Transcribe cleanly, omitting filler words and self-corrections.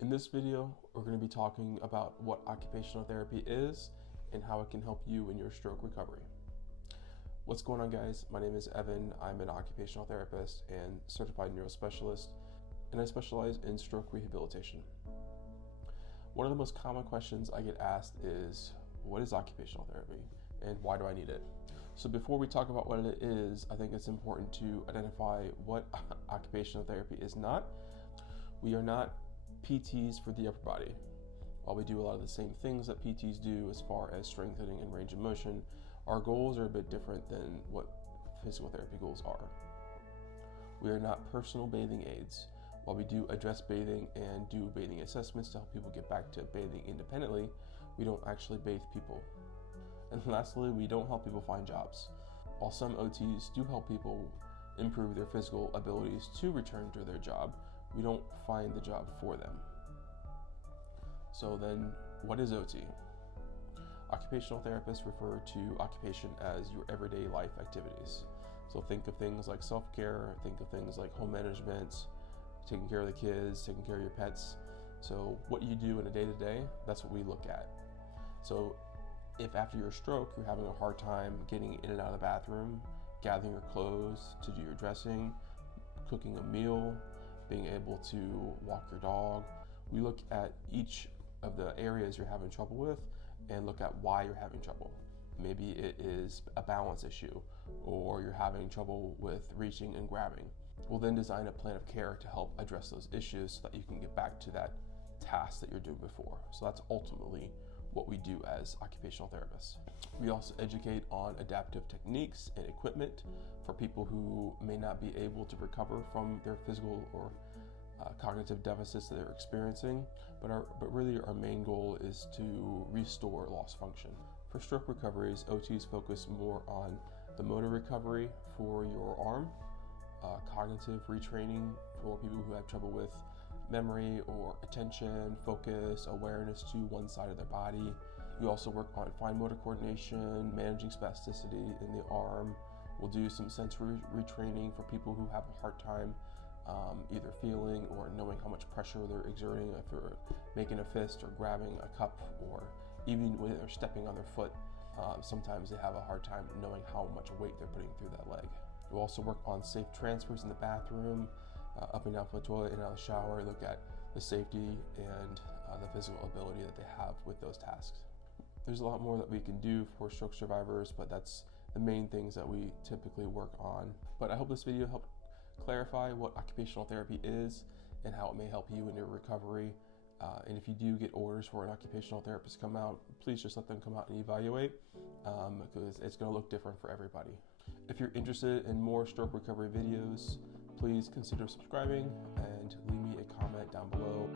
In this video, we're going to be talking about what occupational therapy is and how it can help you in your stroke recovery. What's going on, guys? My name is Evan. I'm an occupational therapist and certified neurospecialist, and I specialize in stroke rehabilitation. One of the most common questions I get asked is, what is occupational therapy and why do I need it? So before we talk about what it is, I think it's important to identify what occupational therapy is not. We are not PTs for the upper body. While we do a lot of the same things that PTs do as far as strengthening and range of motion, our goals are a bit different than what physical therapy goals are. We are not personal bathing aids. While we do address bathing and do bathing assessments to help people get back to bathing independently, we don't actually bathe people. And lastly, we don't help people find jobs. While some OTs do help people improve their physical abilities to return to their job, we don't find the job for them. So then, what is OT? Occupational therapists refer to occupation as your everyday life activities. So think of things like self-care, think of things like home management, taking care of the kids, taking care of your pets. So what you do in a day-to-day, that's what we look at. So if after your stroke, you're having a hard time getting in and out of the bathroom, gathering your clothes to do your dressing, cooking a meal, being able to walk your dog, we look at each of the areas you're having trouble with and look at why you're having trouble. Maybe it is a balance issue, or you're having trouble with reaching and grabbing. We'll then design a plan of care to help address those issues so that you can get back to that task that you're doing before. So that's ultimately what we do as occupational therapists. We also educate on adaptive techniques and equipment for people who may not be able to recover from their physical or cognitive deficits that they're experiencing, but really our main goal is to restore lost function. For stroke recoveries, OTs focus more on the motor recovery for your arm, cognitive retraining for people who have trouble with memory or attention, focus, awareness to one side of their body. We also work on fine motor coordination, managing spasticity in the arm. We'll do some sensory retraining for people who have a hard time either feeling or knowing how much pressure they're exerting, if they're making a fist or grabbing a cup, or even when they're stepping on their foot. Sometimes they have a hard time knowing how much weight they're putting through that leg. We'll also work on safe transfers in the bathroom, up and down from the toilet, in and out of the shower, look at the safety and the physical ability that they have with those tasks. There's a lot more that we can do for stroke survivors, but that's the main things that we typically work on. But I hope this video helped clarify what occupational therapy is and how it may help you in your recovery. And if you do get orders for an occupational therapist to come out, please just let them come out and evaluate, because it's going to look different for everybody. If you're interested in more stroke recovery videos, please consider subscribing and leave me a comment down below.